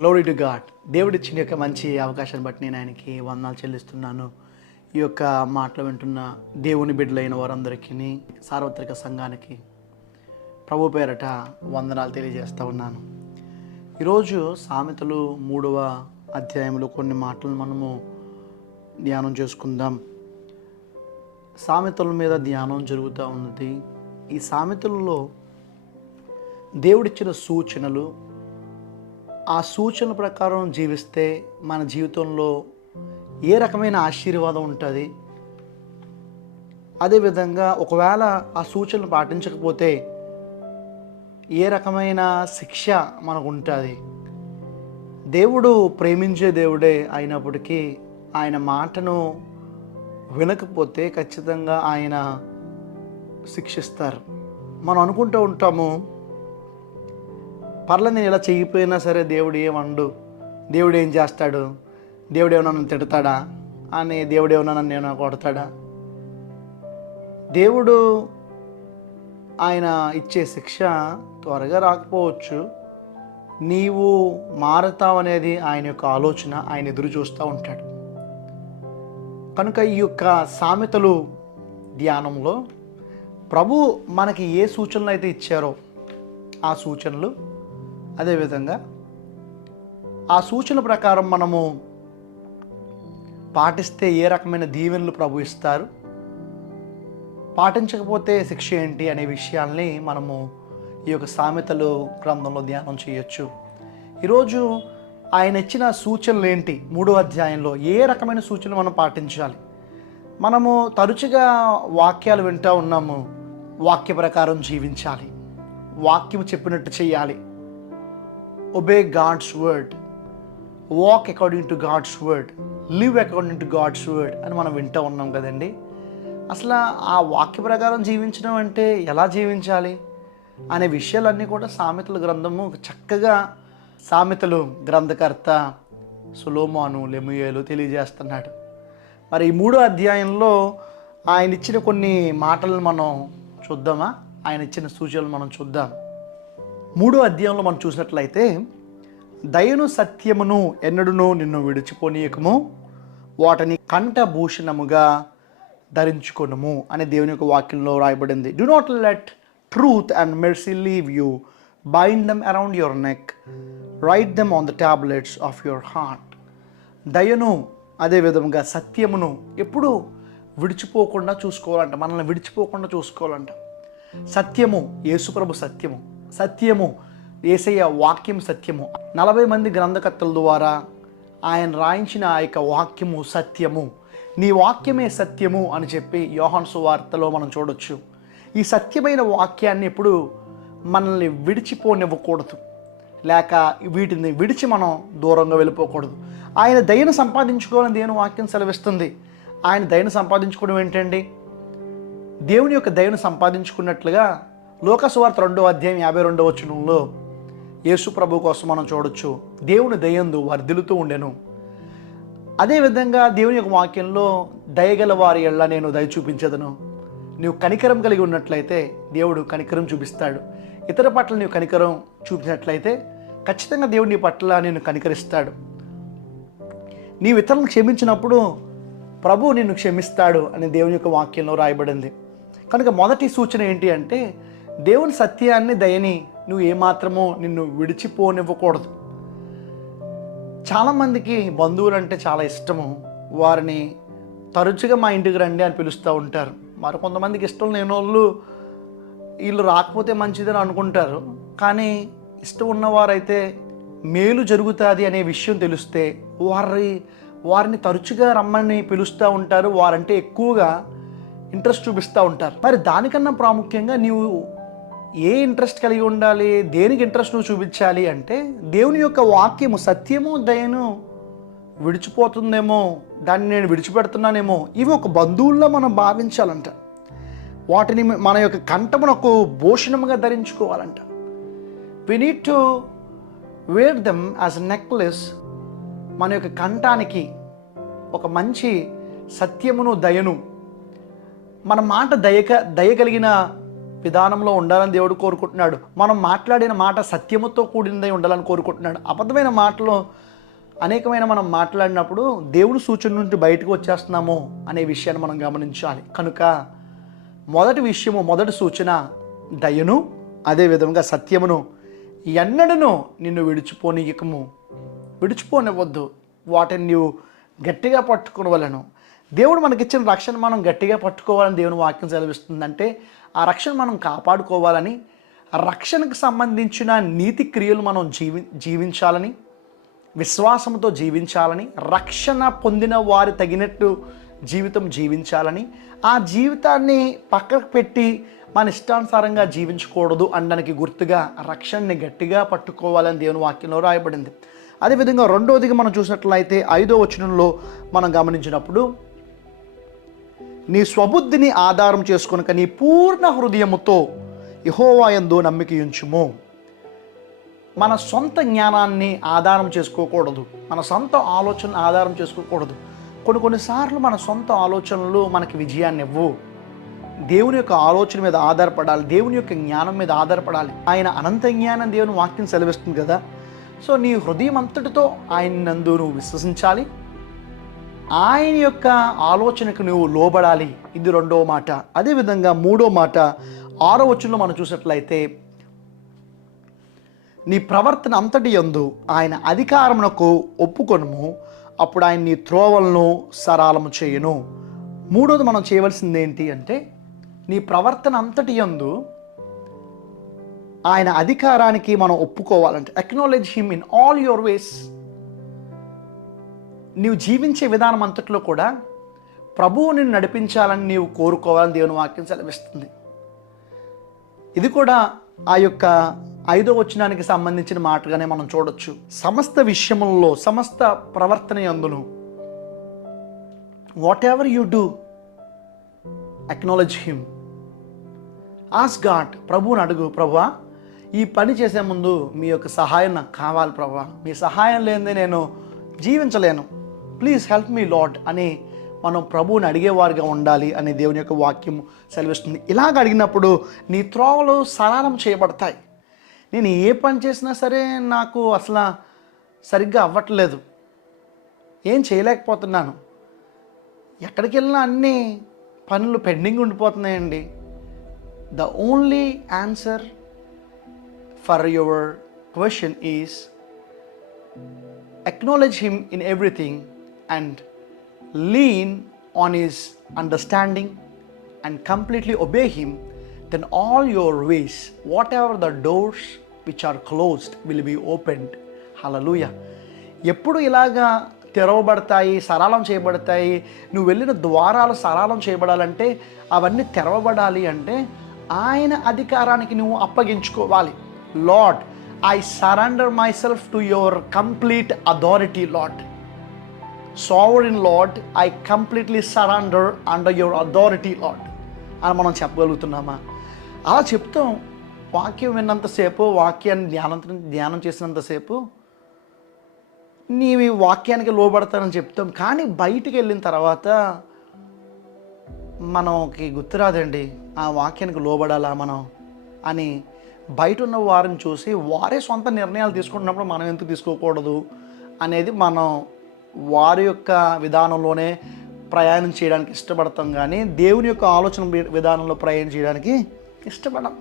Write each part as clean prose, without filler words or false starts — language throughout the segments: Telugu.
Glory to God. దేవుడిచ్చిన యొక్క మంచి అవకాశాన్ని బట్టి నేను ఆయనకి వందనాలు చెల్లిస్తున్నాను. ఈ యొక్క మాటలు వింటున్న దేవుని బిడ్డలైన వారందరికీ, సార్వత్రిక సంఘానికి ప్రభు పేరట వందనాలు తెలియజేస్తూ ఉన్నాను. ఈరోజు సామెతలు 3వ అధ్యాయంలో కొన్ని మాటలు మనము ధ్యానం చేసుకుందాం. సామెతల మీద ధ్యానం జరుగుతూ ఉన్నది. ఈ సామెతలలో దేవుడిచ్చిన సూచనలు, ఆ సూచనల ప్రకారం జీవిస్తే మన జీవితంలో ఏ రకమైన ఆశీర్వాదం ఉంటుంది, అదేవిధంగా ఒకవేళ ఆ సూచనలు పాటించకపోతే ఏ రకమైన శిక్ష మనకు ఉంటుంది. దేవుడు ప్రేమించే దేవుడే అయినప్పటికీ ఆయన మాటను వినకపోతే ఖచ్చితంగా ఆయన శిక్షిస్తారు. మనం అనుకుంటూ ఉంటాము, పర్లే నేను ఇలా చేయకపోయినా సరే దేవుడు ఏమండు, దేవుడు ఏం చేస్తాడు, దేవుడు ఏమన్నా నన్ను తిడతాడా అని, దేవుడు ఏమన్నా నన్ను ఏమైనా కొడతాడా. దేవుడు ఆయన ఇచ్చే శిక్ష త్వరగా రాకపోవచ్చు. నీవు మారతావు అనేది ఆయన యొక్క ఆలోచన. ఆయన ఎదురు చూస్తూ ఉంటాడు. కనుక ఈ యొక్క సామెతలు ధ్యానంలో ప్రభు మనకి ఏ సూచనలు అయితే ఇచ్చారో ఆ సూచనలు, అదేవిధంగా ఆ సూచన ప్రకారం మనము పాటిస్తే ఏ రకమైన దీవెనలు ప్రభు ఇస్తారు, పాటించకపోతే శిక్ష ఏంటి అనే విషయాల్ని మనము ఈ యొక్క సామెతలు గ్రంథంలో ధ్యానం చేయొచ్చు. ఈరోజు ఆయన ఇచ్చిన సూచనలు ఏంటి, 3వ అధ్యాయంలో ఏ రకమైన సూచనలు మనం పాటించాలి. మనము తరచుగా వాక్యాలు వింటూ ఉన్నాము, వాక్య ప్రకారం జీవించాలి, వాక్యం చెప్పినట్టు చేయాలి, obey God's word, walk according to God's word, live according to God's word అని మనం వింటూ ఉన్నాం కదండి. అసలు ఆ వాక్య ప్రకారం జీవించడం అంటే ఎలా జీవించాలి అనే విషయాలన్నీ కూడా సామెతల గ్రంథము చక్కగా సామెతలు గ్రంథకర్త సొలొమోను లెమూయేలు తెలియజేస్తున్నాడు. మరి ఈ 3వ అధ్యాయంలో ఆయన ఇచ్చిన కొన్ని మాటలను మనం చూద్దామా, ఆయన ఇచ్చిన సూచనలు మనం చూద్దాం. 3వ అధ్యాయంలో మనం చూసినట్లయితే, దయను సత్యమును ఎన్నడును నిన్ను విడిచిపోనీయకము, వాటిని కంఠభూషణముగా ధరించుకొనుము అనే దేవుని యొక్క వాక్యంలో రాయబడింది. Do not let truth and mercy leave you, bind them around your neck, write them on the tablets of your heart. దయను అదేవిధంగా సత్యమును ఎప్పుడు విడిచిపోకుండా చూసుకోవాలంట, మనల్ని విడిచిపోకుండా చూసుకోవాలంట. సత్యము యేసుప్రభు సత్యము, సత్యము యేసయ్య వాక్యం సత్యము. 40 మంది గ్రంథకర్తల ద్వారా ఆయన రాయించిన ఆ యొక్క వాక్యము సత్యము. నీ వాక్యమే సత్యము అని చెప్పి యోహాను సువార్తలో మనం చూడొచ్చు. ఈ సత్యమైన వాక్యాన్ని ఎప్పుడు మనల్ని విడిచిపోనివ్వకూడదు, లేక వీటిని విడిచి మనం దూరంగా వెళ్ళిపోకూడదు. ఆయన దయను సంపాదించుకోవాలని దేవుని వాక్యం సెలవిస్తుంది. ఆయన దయను సంపాదించుకోవడం ఏంటండి? దేవుని యొక్క దయను సంపాదించుకున్నట్లుగా లూకా సువార్త 2వ అధ్యాయం 52వ వచనంలో యేసు ప్రభు కోసం మనం చూడొచ్చు, దేవుని దయందు వర్ధిల్లుతూ ఉండెను. అదేవిధంగా దేవుని యొక్క వాక్యంలో దయగల వారి ఎళ్ళ నేను దయ చూపించదను. నీవు కనికరం కలిగి ఉన్నట్లయితే దేవుడు కనికరం చూపిస్తాడు. ఇతర పట్ల నీవు కనికరం చూపించినట్లయితే ఖచ్చితంగా దేవుడు నీ పట్ల నేను కనికరిస్తాడు. నీవు ఇతరులను క్షమించినప్పుడు ప్రభు నిన్ను క్షమిస్తాడు అని దేవుని యొక్క వాక్యంలో రాయబడింది. కనుక మొదటి సూచన ఏంటి అంటే, దేవుని సత్యాన్ని దయని నువ్వు ఏమాత్రమో నిన్ను విడిచిపోనివ్వకూడదు. చాలామందికి బంధువులు అంటే చాలా ఇష్టము. వారిని తరచుగా మా ఇంటికి రండి అని పిలుస్తూ ఉంటారు. మరి కొంతమందికి ఇష్టం లేని వాళ్ళు వీళ్ళు రాకపోతే మంచిదని అనుకుంటారు. కానీ ఇష్టం ఉన్నవారైతే మేలు జరుగుతుంది అనే విషయం తెలిస్తే వారిని తరచుగా రమ్మని పిలుస్తూ ఉంటారు. వారంటే ఎక్కువగా ఇంట్రెస్ట్ చూపిస్తూ ఉంటారు. మరి దానికన్నా ప్రాముఖ్యంగా నీవు ఏ ఇంట్రెస్ట్ కలిగి ఉండాలి, దేనికి ఇంట్రెస్ట్ నువ్వు చూపించాలి అంటే, దేవుని యొక్క వాక్యము సత్యము దయను విడిచిపోతుందేమో, దాన్ని నేను విడిచిపెడుతున్నానేమో, ఇవి ఒక బంధువుల్లో మనం భావించాలంట. వాటిని మన యొక్క కంఠమునకు భూషణముగా ధరించుకోవాలంట. We need to wear them as a necklace. మన యొక్క కంఠానికి ఒక మంచి సత్యమును దయను, మన మాట దయ కలిగిన విధానంలో ఉండాలని దేవుడు కోరుకుంటున్నాడు. మనం మాట్లాడిన మాట సత్యముతో కూడినదై ఉండాలని కోరుకుంటున్నాడు. అబద్ధమైన మాటలో అనేకమైన మనం మాట్లాడినప్పుడు దేవుడి సూచన నుండి బయటకు వచ్చేస్తున్నాము అనే విషయాన్ని మనం గమనించాలి. కనుక మొదటి సూచన దయను, అదేవిధంగా సత్యమును ఎన్నడను నిన్ను విడిచిపోనివ్వద్దు. వాటిని నీవు గట్టిగా పట్టుకోవలను. దేవుడు మనకిచ్చిన రక్షణ మనం గట్టిగా పట్టుకోవాలని దేవుని వాక్యం సెలవిస్తుందంటే ఆ రక్షణ మనం కాపాడుకోవాలని, రక్షణకు సంబంధించిన నీతి క్రియలు మనం జీవించాలని, విశ్వాసంతో జీవించాలని, రక్షణ పొందిన వారి తగినట్టు జీవితం జీవించాలని, ఆ జీవితాన్ని పక్కకు పెట్టి మన ఇష్టానుసారంగా జీవించకూడదు అనడానికి గుర్తుగా రక్షణని గట్టిగా పట్టుకోవాలని దేవుని వాక్యంలో రాయబడింది. అదేవిధంగా రెండవదిగా మనం చూసినట్లయితే 5వ వచనంలో మనం గమనించినప్పుడు, నీ స్వబుద్ధిని ఆధారం చేసుకొనక నీ పూర్ణ హృదయముతో యెహోవా యందు నమ్మిక ఉంచుము. మన సొంత జ్ఞానాన్ని ఆధారం చేసుకోకూడదు, మన సొంత ఆలోచనలు ఆధారం చేసుకోకూడదు. కొన్నిసార్లు మన సొంత ఆలోచనలు మనకి విజయాన్ని ఇవ్వవు. దేవుని యొక్క ఆలోచన మీద ఆధారపడాలి, దేవుని యొక్క జ్ఞానం మీద ఆధారపడాలి. ఆయన అనంత జ్ఞానం దేవుని వాక్యం సెలవిస్తుంది కదా. సో నీ హృదయం అంతటితో ఆయన నందు నువ్వు విశ్వసించాలి, ఆయన యొక్క ఆలోచనకు నువ్వు లోబడాలి. ఇది రెండవ మాట. అదేవిధంగా మూడో మాట 6వ వచనంలో మనం చూసినట్లయితే, నీ ప్రవర్తన అంతటి యందు ఆయన అధికారమునకు ఒప్పుకొనుము, అప్పుడు ఆయన నీ త్రోవలను సరళము చేయును. మూడోది మనం చేయవలసింది ఏంటి అంటే, నీ ప్రవర్తన అంతటి యందు ఆయన అధికారానికి మనం ఒప్పుకోవాలంటే acknowledge him in all your ways. నీవు జీవించే విధానం అంతట్లో కూడా ప్రభువు నిన్ను నడిపించాలని నీవు కోరుకోవాలని దేవుని వాక్యం సెలవిస్తుంది. ఇది కూడా ఆ యొక్క 5వ వచనానికి సంబంధించిన మాటగానే మనం చూడొచ్చు. సమస్త విషయములలో, సమస్త ప్రవర్తన యందును, whatever you do acknowledge him. Ask God, ప్రభువుని అడుగు, ప్రభువా ఈ పని చేసే ముందు మీ యొక్క సహాయం నాకు కావాలి ప్రభువా, మీ సహాయం లేనిదే నేను జీవించలేను, ప్లీజ్ హెల్ప్ మీ లార్డ్ అని మనం ప్రభువుని అడిగేవారుగా ఉండాలి అని దేవుని యొక్క వాక్యం సెలవిస్తుంది. ఇలాగ అడిగినప్పుడు నీ త్రోవలు సరళం చేయబడతాయి. నేను ఏ పని చేసినా సరే నాకు అసలు సరిగ్గా అవ్వట్లేదు, ఏం చేయలేకపోతున్నాను, ఎక్కడికి వెళ్ళినా అన్ని పనులు పెండింగ్ ఉండిపోతున్నాయండి. The only answer for your question is acknowledge him in everything and lean on his understanding and completely obey him, then all your ways, whatever the doors which are closed will be opened. Hallelujah. ఎప్పుడు ఇలాగా తెరవబడతాయి, సరళం చేయబడతాయి, నువ్వు వెళ్ళిన ద్వారాలు సరళం చేయబడాలంటే, అవన్నీ తెరవబడాలి అంటే ఆయన అధికారానికి నువ్వు అప్పగించుకోవాలి. Lord, I surrender myself to your complete authority, Lord. Sovereign Lord, I completely surrender under your authority, Lord. అని మనం చెప్పగలుగుతున్నామా? అలా చెప్తాం. వాక్యం విన్నంతసేపు, వాక్యాన్ని ధ్యానం చేసినంతసేపు నీవి వాక్యానికి లోబడతానని చెప్తాం. కానీ బయటికి వెళ్ళిన తర్వాత మనకి గుర్తురాదండి ఆ వాక్యానికి లోబడాలా మనం అని. బయట ఉన్న వారిని చూసి వారే సొంత నిర్ణయాలు తీసుకుంటున్నప్పుడు మనం ఎందుకు తీసుకోకూడదు అనేది మనం వారి యొక్క విధానంలోనే ప్రయాణం చేయడానికి ఇష్టపడతాం, కానీ దేవుని యొక్క ఆలోచన విధానంలో ప్రయాణం చేయడానికి ఇష్టపడం.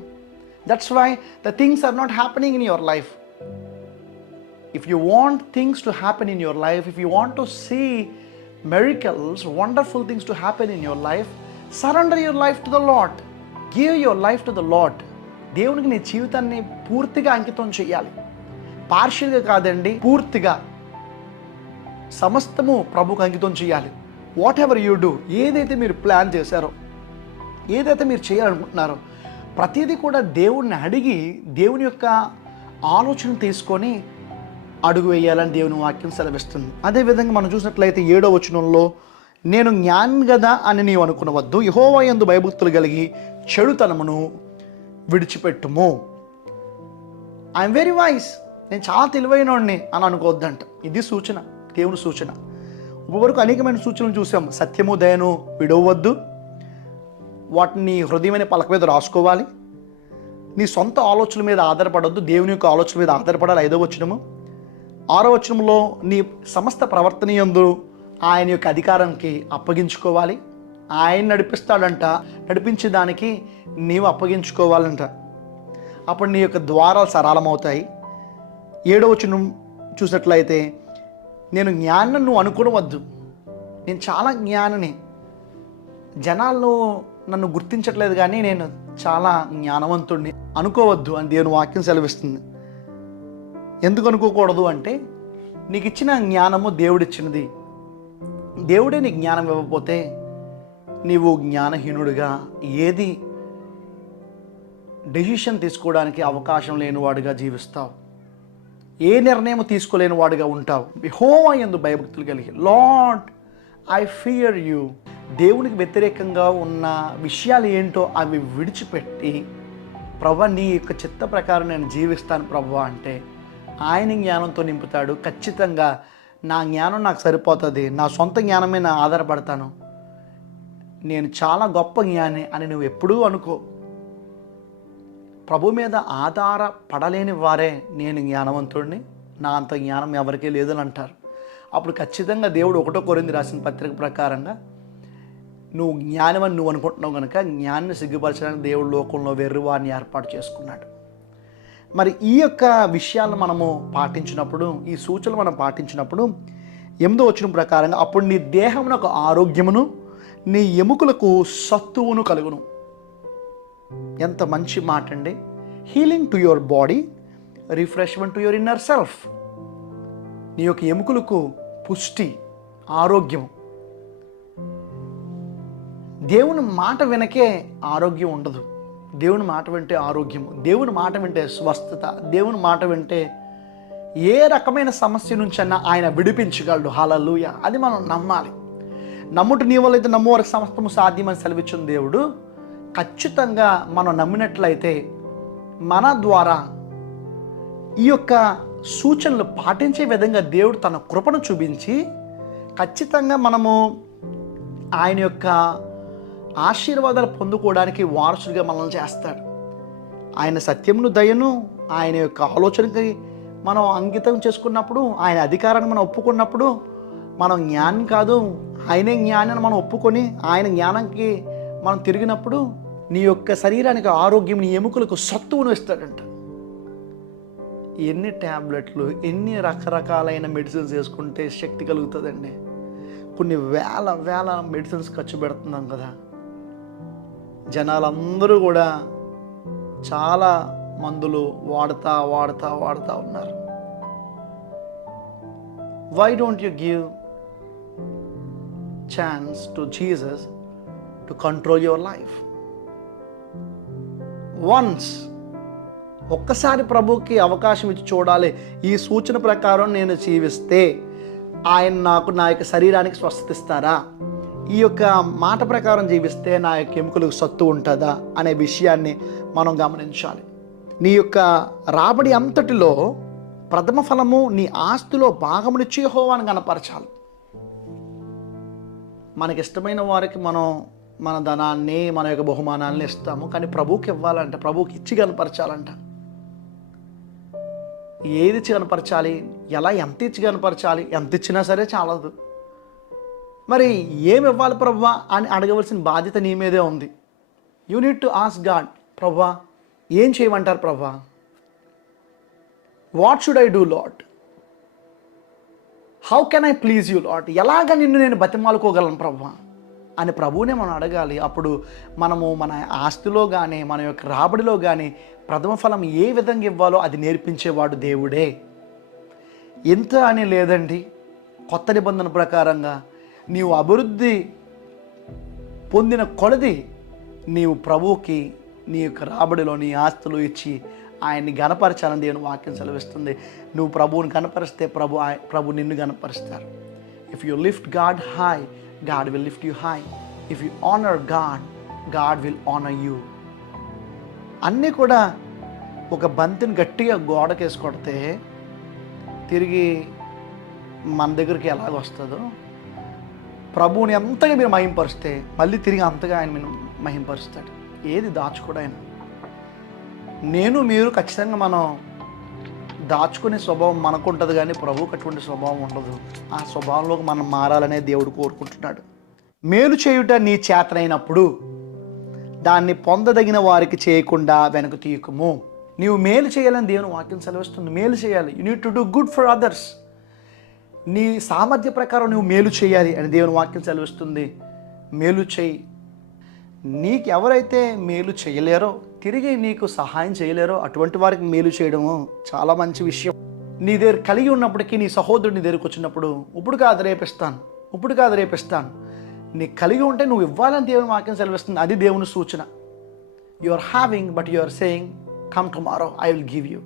That's why the things are not happening in your life. If you want things to happen in your life, if you want to see miracles, wonderful things to happen in your life, surrender your life to the Lord. Give your life to the Lord. దేవునికి నీ జీవితాన్ని పూర్తిగా అంకితం చేయాలి. పార్షియల్గా కాదండి, పూర్తిగా సమస్తము ప్రభుకు అంకితం చేయాలి. వాట్ ఎవర్ యూ డూ, ఏదైతే మీరు ప్లాన్ చేశారో, ఏదైతే మీరు చేయాలనుకుంటున్నారో ప్రతిదీ కూడా దేవుణ్ణి అడిగి దేవుని యొక్క ఆలోచన తీసుకొని అడుగు వేయాలని దేవుని వాక్యం సెలవిస్తుంది. అదేవిధంగా మనం చూసినట్లయితే 7వ వచనంలో, నేను జ్ఞాని కదా అని నీవు అనుకునవద్దు, యెహోవా యందు భయభక్తులు కలిగి చెడుతనమును విడిచిపెట్టుము. ఐఎమ్ వెరీ వైస్, నేను చాలా తెలివైనోడిని అని అనుకోవద్దంట. ఇది సూచన, దేవుని సూచన. ఇప్పటివరకు అనేకమైన సూచనలు చూసాం. సత్యము దయను విడవద్దు, వాటిని హృదయమైన పలక మీద రాసుకోవాలి. నీ సొంత ఆలోచనల మీద ఆధారపడొద్దు, దేవుని యొక్క ఆలోచన మీద ఆధారపడాలి. 5వ వచనము. 6వ వచనంలో నీ సమస్త ప్రవర్తన యందు ఆయన యొక్క అధికారానికి అప్పగించుకోవాలి. ఆయన నడిపిస్తాడంట, నడిపించే దానికి నీవు అప్పగించుకోవాలంట. అప్పుడు నీ యొక్క ద్వారాలు సరళమవుతాయి. 7వ వచనం చూసినట్లయితే, నేను జ్ఞానం నువ్వు అనుకోవద్దు, నేను చాలా జ్ఞానిని, జనాల్లో నన్ను గుర్తించట్లేదు కానీ నేను చాలా జ్ఞానవంతుడిని అనుకోవద్దు అని దేవుని వాక్యం సెలవిస్తుంది. ఎందుకు అనుకోకూడదు అంటే, నీకు ఇచ్చిన జ్ఞానము దేవుడిచ్చినది. దేవుడే నీ జ్ఞానం ఇవ్వకపోతే నీవు జ్ఞానహీనుడిగా, ఏది డెసిషన్ తీసుకోవడానికి అవకాశం లేనివాడుగా జీవిస్తావు, ఏ నిర్ణయం తీసుకోలేని వాడుగా ఉంటావు. యెహోవా యందు భయభక్తులు కలిగి, లార్డ్ ఐ ఫియర్ యూ, దేవునికి వ్యతిరేకంగా ఉన్న విషయాలు ఏంటో అవి విడిచిపెట్టి, ప్రభు నీ యొక్క చిత్త ప్రకారం నేను జీవిస్తాను ప్రభు అంటే ఆయన జ్ఞానంతో నింపుతాడు. ఖచ్చితంగా నా జ్ఞానం నాకు సరిపోతుంది, నా సొంత జ్ఞానమే నా ఆధారపడతాను, నేను చాలా గొప్ప జ్ఞాని అని నువ్వు ఎప్పుడూ అనుకో. ప్రభు మీద ఆధారపడలేని వారే నేను జ్ఞానవంతుడిని, నా అంత జ్ఞానం ఎవరికీ లేదని అంటారు. అప్పుడు ఖచ్చితంగా దేవుడు 1 కొరింథీ రాసిన పత్రిక ప్రకారంగా నువ్వు జ్ఞానమని నువ్వు అనుకుంటున్నావు కనుక జ్ఞానాన్ని సిగ్గుపరచడానికి దేవుడు లోకంలో వెర్రివారిని ఏర్పాటు చేసుకున్నాడు. మరి ఈ యొక్క విషయాలను మనము పాటించినప్పుడు, ఈ సూచనలు మనం పాటించినప్పుడు 8వ వచనం ప్రకారంగా, అప్పుడు నీ దేహమునకు ఆరోగ్యమును నీ ఎముకలకు సత్తువును కలుగును. ఎంత మంచి మాట అండి. Healing to your body, refreshment to your inner self. నీ యొక్క ఎముకలకు పుష్టి, ఆరోగ్యం. దేవుని మాట వినకే ఆరోగ్యం ఉండదు, దేవుని మాట వింటే ఆరోగ్యం, దేవుని మాట వింటే స్వస్థత, దేవుని మాట వింటే ఏ రకమైన సమస్య నుంచైనా ఆయన విడిపించగలడు. హల్లెలూయా. అది మనం నమ్మాలి. నమ్ముట నీ వల్ల అయితే నమ్ము వరకు సమస్తము సాధ్యమని సెలవిచ్చిన దేవుడు, ఖచ్చితంగా మనం నమ్మినట్లయితే మన ద్వారా ఈ యొక్క సూచనలు పాటించే విధంగా దేవుడు తన కృపను చూపించి ఖచ్చితంగా మనము ఆయన యొక్క ఆశీర్వాదాలు పొందుకోవడానికి వారసుడిగా మనల్ని చేస్తాడు. ఆయన సత్యమును, దయను, ఆయన యొక్క ఆలోచనకి మనం అంకితం చేసుకున్నప్పుడు, ఆయన అధికారాన్ని మనం ఒప్పుకున్నప్పుడు, మనం జ్ఞానం కాదు ఆయనే జ్ఞానాన్ని మనం ఒప్పుకొని ఆయన జ్ఞానానికి మనం తిరిగినప్పుడు నీ యొక్క శరీరానికి ఆరోగ్యం, నీ ఎముకలకు సత్తువును ఇస్తాడంట. ఎన్ని ట్యాబ్లెట్లు, ఎన్ని రకరకాలైన మెడిసిన్స్ వేసుకుంటే శక్తి కలుగుతుందండి. కొన్ని వేల మెడిసిన్స్ ఖర్చు పెడుతున్నాం కదా. జనాలందరూ కూడా చాలా మందులు వాడుతా ఉన్నారు. Why don't you give chance to Jesus to control your life? Once ఒక్కసారి ప్రభుకి అవకాశం ఇచ్చి చూడాలి. ఈ సూచన ప్రకారం నేను జీవిస్తే ఆయన నాకు నా యొక్క శరీరానికి స్వస్థత ఇస్తారా, ఈ యొక్క మాట ప్రకారం జీవిస్తే నా యొక్క ఎముకలకు సత్తు ఉంటుందా అనే విషయాన్ని మనం గమనించాలి. నీ యొక్క రాబడి అంతటిలో ప్రథమ ఫలము నీ ఆస్తిలో భాగమునిచ్చి యెహోవాను కనపరచాలి. మనకిష్టమైన వారికి మనం మన ధనాన్ని, మన యొక్క బహుమానాన్ని ఇస్తాము, కానీ ప్రభువుకి ఇవ్వాలంట, ప్రభువుకి ఇచ్చి కనపరచాలంట. ఏది ఇచ్చి కనపరచాలి, ఎలా, ఎంత ఇచ్చి కనపరచాలి? ఎంత ఇచ్చినా సరే చాలదు. మరి ఏమి ఇవ్వాలి ప్రభువా అని అడగవలసిన బాధ్యత నీ మీదే ఉంది. You need to ask God, ప్రభువా ఏం చేయమంటారు ప్రభువా? What should I do lord? How can I please you lord? ఎలాగ నిన్ను నేను బతిమాలుకోగలను ప్రభువా అని ప్రభువునే మనం అడగాలి. అప్పుడు మనము మన ఆస్తిలో కానీ, మన యొక్క రాబడిలో కానీ ప్రథమ ఫలం ఏ విధంగా ఇవ్వాలో అది నేర్పించేవాడు దేవుడే. ఎంత అని లేదండి. కొత్త నిబంధన ప్రకారంగా నీవు అభివృద్ధి పొందిన కొలది నీవు ప్రభువుకి నీ యొక్క రాబడిలో నీ ఆస్తులు ఇచ్చి ఆయన్ని గణపరచాలని దేవుని వాక్యం సెలవిస్తుంది. నువ్వు ప్రభువుని గణపరిస్తే ప్రభు నిన్ను గణపరుస్తారు. If you lift God high, God will lift you high. If you honor God, God will honor you. అన్నీ కూడా ఒక బంతిని గట్టిగా గోడకేసి కొడితే తిరిగి మన దగ్గరికి ఎలాగ వస్తుందో, ప్రభువుని ఎంతగా మీరు మహింపరిస్తే మళ్ళీ తిరిగి అంతగా ఆయన మీరు మహింపరుస్తాడు. ఏది దాచుకోడు ఆయన. మీరు ఖచ్చితంగా మనం దాచుకునే స్వభావం మనకు ఉంటుంది, కానీ ప్రభువుకు అటువంటి స్వభావం ఉండదు. ఆ స్వభావంలోకి మనం మారాలనే దేవుడు కోరుకుంటున్నాడు. మేలు చేయుట నీ చేతనైనప్పుడు దాన్ని పొందదగిన వారికి చేయకుండా వెనక తీయకము. నీవు మేలు చేయాలని దేవుని వాక్యం సెలవిస్తుంది. మేలు చేయాలి. You need to do good for others. నీ సామర్థ్య ప్రకారం నువ్వు మేలు చేయాలి అని దేవుని వాక్యం సెలవిస్తుంది. మేలు చేయి. నీకు ఎవరైతే మేలు చేయలేరో, తిరిగి నీకు సహాయం చేయలేరో అటువంటి వారికి మేలు చేయడము చాలా మంచి విషయం. నీ దగ్గర కలిగి ఉన్నప్పటికీ నీ సహోదరుడు నీ దగ్గరకు వచ్చినప్పుడు ఇప్పుడు కాదు రేపిస్తాను నీ కలిగి ఉంటే నువ్వు ఇవ్వాలని దేవుని వాక్యం సెలవిస్తుంది. అది దేవుని సూచన. You are having but you are saying come tomorrow I will give you.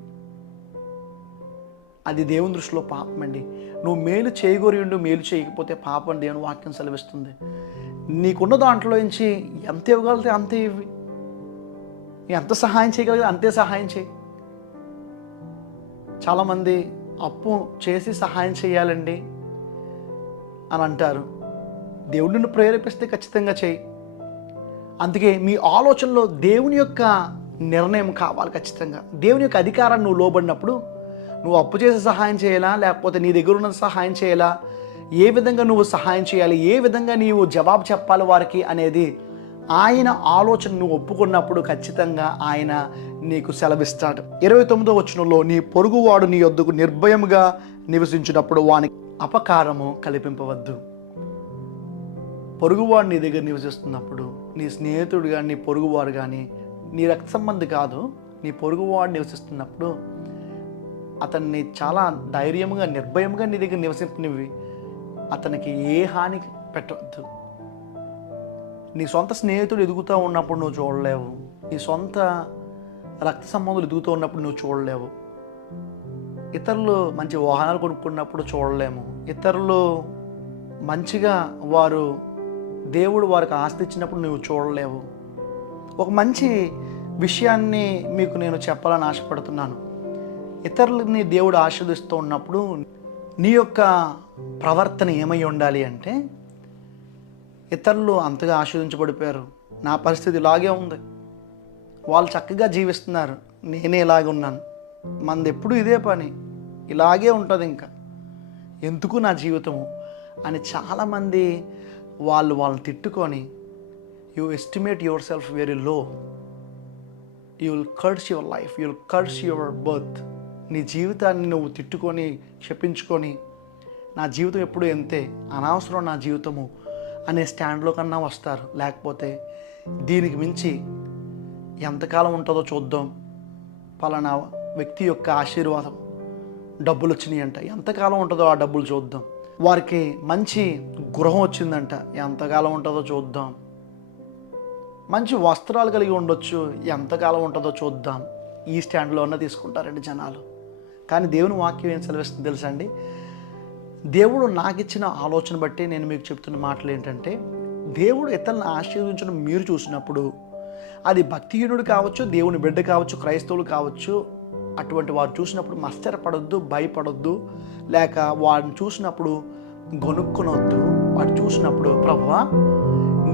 అది దేవుని దృష్టిలో పాపం అండి. నువ్వు మేలు చేయగోరి ఉండు, మేలు చేయకపోతే పాపం అని దేవుని వాక్యం సెలవిస్తుంది. నీకున్న దాంట్లో నుంచి ఎంత ఇవ్వగలిగితే అంతే ఇవ్వి. ఎంత సహాయం చేయగలిగితే అంతే సహాయం చేయి. చాలామంది అప్పు చేసి సహాయం చేయాలండి అని అంటారు. దేవుడు నిన్ను ప్రేరేపిస్తే ఖచ్చితంగా చేయి. అందుకే మీ ఆలోచనలో దేవుని యొక్క నిర్ణయం కావాలి. ఖచ్చితంగా దేవుని యొక్క అధికారాన్ని నువ్వు లోబడినప్పుడు నువ్వు అప్పు చేసి సహాయం చేయాలా, లేకపోతే నీ దగ్గర ఉన్న సహాయం చేయాలా, ఏ విధంగా నువ్వు సహాయం చేయాలి, ఏ విధంగా నీవు జవాబు చెప్పాలి వారికి అనేది ఆయన ఆలోచన నువ్వు ఒప్పుకున్నప్పుడు ఖచ్చితంగా ఆయన నీకు సెలవిస్తాడు. 29వ వచనంలో నీ పొరుగువాడు నీ యొద్దకు నిర్భయముగా నివసించినప్పుడు వానికి అపకారము కల్పింపవద్దు. పొరుగువాడు నీ దగ్గర నివసిస్తున్నప్పుడు, నీ స్నేహితుడు కానీ నీ పొరుగువాడు కానీ, నీ రక్త సంబంధి కాదు, నీ పొరుగువాడు నివసిస్తున్నప్పుడు అతన్ని చాలా ధైర్యంగా నిర్భయంగా నీ దగ్గర నివసింపనివి. అతనికి ఏ హాని పెట్టవద్దు. నీ సొంత స్నేహితుడు ఎదుగుతూ ఉన్నప్పుడు నువ్వు చూడలేవు. నీ సొంత రక్త సంబంధులు ఎదుగుతూ ఉన్నప్పుడు నువ్వు చూడలేవు. ఇతరులు మంచి వాహనాలు కొనుక్కున్నప్పుడు చూడలేము. ఇతరులు మంచిగా దేవుడు వారికి ఆస్తి ఇచ్చినప్పుడు నువ్వు చూడలేవు. ఒక మంచి విషయాన్ని మీకు నేను చెప్పాలని ఆశపడుతున్నాను. ఇతరులని దేవుడు ఆశీర్వదిస్తూ ఉన్నప్పుడు నీ యొక్క ప్రవర్తన ఏమై ఉండాలి అంటే, ఇతరులు అంతగా ఆశీర్వదించబడిపోయారు, నా పరిస్థితి ఇలాగే ఉంది, వాళ్ళు చక్కగా జీవిస్తున్నారు, నేనే ఇలాగే ఉన్నాను, మనది ఎప్పుడు ఇదే పని, ఇలాగే ఉంటుంది, ఇంకా ఎందుకు నా జీవితము అని చాలామంది వాళ్ళని తిట్టుకొని you estimate yourself very low. You will curse your life, you will curse your birth. నీ జీవితాన్ని నువ్వు తిట్టుకొని క్షపించుకొని నా జీవితం ఎప్పుడు ఎంతే, అనవసరం నా జీవితము అనే స్టాండ్లో కన్నా వస్తారు. లేకపోతే దీనికి మించి ఎంతకాలం ఉంటుందో చూద్దాం, పలానా వ్యక్తి యొక్క ఆశీర్వాదం డబ్బులు వచ్చినాయి అంట, ఎంతకాలం ఉంటుందో ఆ డబ్బులు చూద్దాం, వారికి మంచి గృహం వచ్చిందంట, ఎంతకాలం ఉంటుందో చూద్దాం, మంచి వస్త్రాలు కలిగి ఉండొచ్చు, ఎంతకాలం ఉంటుందో చూద్దాం. ఈ స్టాండ్లో ఉన్న తీసుకుంటారండి జనాలు. కానీ దేవుని వాక్యం ఏం సెలవిస్తుంది తెలుసా అండి? దేవుడు నాకు ఇచ్చిన ఆలోచన బట్టి నేను మీకు చెప్తున్న మాటలు ఏంటంటే, దేవుడు ఇతరులను ఆశీర్వదించడం మీరు చూసినప్పుడు, అది భక్తిహీనుడు కావచ్చు, దేవుని బిడ్డ కావచ్చు, క్రైస్తవులు కావచ్చు, అటువంటి వారు చూసినప్పుడు మత్సరపడొద్దు, భయపడొద్దు, లేక వారిని చూసినప్పుడు గొనుక్కొనొద్దు. వాడు చూసినప్పుడు ప్రభువా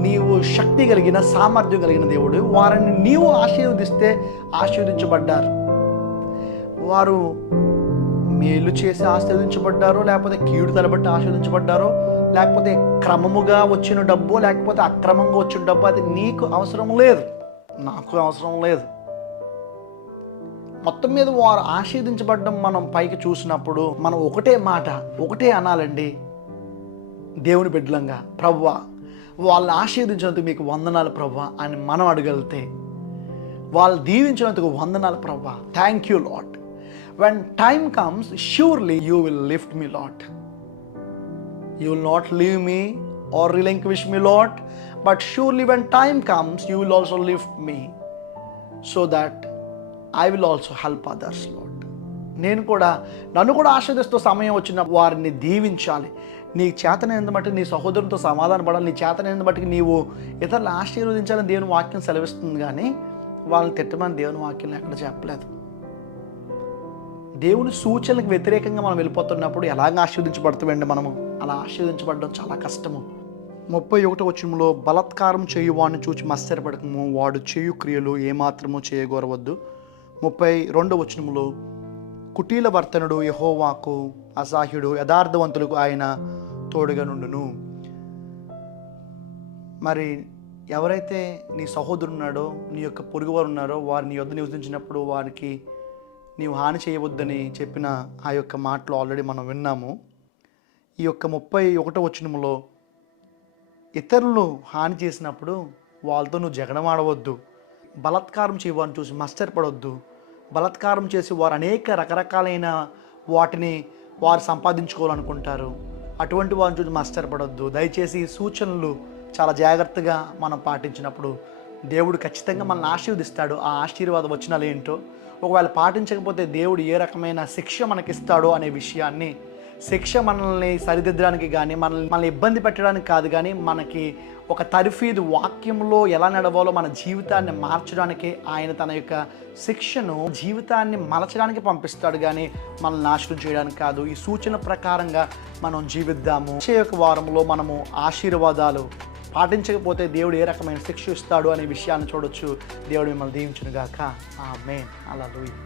నీవు శక్తి కలిగిన సామర్థ్యం కలిగిన దేవుడు, వారిని నీవు ఆశీర్వదిస్తే ఆశీర్వదించబడ్డారు, వారు మేలు చేసి ఆశీర్వదించబడ్డారో, లేకపోతే కీడు తలబట్టి ఆశీర్వదించబడ్డారో, లేకపోతే క్రమముగా వచ్చిన డబ్బు, లేకపోతే అక్రమంగా వచ్చిన డబ్బు, అది నీకు అవసరం లేదు, నాకు అవసరం లేదు. మొత్తం మీద వారు ఆశీర్వదించబడ్డం మనం పైకి చూసినప్పుడు మనం ఒకటే అనాలండి దేవుని బిడ్డలంగా, ప్రభువా వాళ్ళని ఆశీర్వదించినందుకు మీకు వందనాలు ప్రభువా అని మనం అడగలిగితే, వాళ్ళు దీవించినందుకు వందనాలు ప్రభువా, thank you lord. When time comes, surely you will lift me, Lord. You will not leave me or relinquish me, Lord. But surely when time comes, you will also lift me, so that I will also help others, Lord. నన్ను కూడా ఆశీర్వదిస్తూ సమయం వచ్చిన వారిని దీవించాలి. నీ చేతనైనంత బట్టి నీ సహోదరునితో సమాధాన పడాలి. నీ చేతనైనంత బట్టి నీవు ఇతరులు ఆశీర్వదించాలని దేవుని వాక్యం సెలవిస్తుంది, కానీ వాళ్ళని తిట్టమని దేవుని వాక్యం ఎక్కడ చెప్పలేదు. దేవుని సూచనలకు వ్యతిరేకంగా మనం వెళ్ళిపోతున్నప్పుడు ఎలాగ ఆశీర్వదించబడుతామండి? మనము అలా ఆశీర్వదించబడడం చాలా కష్టము. 31వ వచనంలో బలాత్కారం చేయువాడిని చూచి మత్సరపడకము, వాడు చేయు క్రియలు ఏమాత్రము చేయగోరవద్దు, 32వ వచనములో కుటీల వర్తనుడు యెహోవాకు అసహ్యుడు, యథార్థవంతులకు ఆయన తోడుగా నుండును. మరి ఎవరైతే నీ సహోదరుడు ఉన్నాడో, నీ యొక్క పొరుగువారు ఉన్నారో, వారు నీ యొద్ద నివసించినప్పుడు వారికి నీవు హాని చేయవద్దని చెప్పిన ఆ యొక్క మాటలు ఆల్రెడీ మనం విన్నాము. ఈ యొక్క 31వ వచనములో ఇతరులు హాని చేసినప్పుడు వాళ్ళతో నువ్వు జగడం ఆడవద్దు, బలాత్కారం చేయవారిని చూసి మత్సరపడవద్దు. బలాత్కారం చేసి వారు అనేక రకరకాలైన వాటిని వారు సంపాదించుకోవాలనుకుంటారు. అటువంటి వారిని చూసి మత్సరపడవద్దు. దయచేసి ఈ సూచనలు చాలా జాగ్రత్తగా మనం పాటించినప్పుడు దేవుడు ఖచ్చితంగా మనల్ని ఆశీర్వదిస్తాడు. ఆ ఆశీర్వాద వచనాలు ఏంటో, ఒకవేళ పాటించకపోతే దేవుడు ఏ రకమైన శిక్ష మనకిస్తాడో అనే విషయాన్ని, శిక్ష మనల్ని సరిదిద్దడానికి కానీ మనల్ని ఇబ్బంది పెట్టడానికి కాదు, కానీ మనకి ఒక తర్ఫీదు వాక్యంలో ఎలా నడవాలో మన జీవితాన్ని మార్చడానికి ఆయన తన యొక్క శిక్షను జీవితాన్ని మలచడానికి పంపిస్తాడు, కానీ మనల్ని నాశనం చేయడానికి కాదు. ఈ సూచన ప్రకారంగా మనం జీవిద్దాము. వచ్చే యొక్క వారంలో మనము ఆశీర్వాదాలు పాటించకపోతే దేవుడు ఏ రకమైన శిక్ష ఇస్తాడు అనే విషయాన్ని చూడొచ్చు. దేవుడు మిమ్మల్ని దీవించును గాక. ఆమేన్. హల్లెలూయా.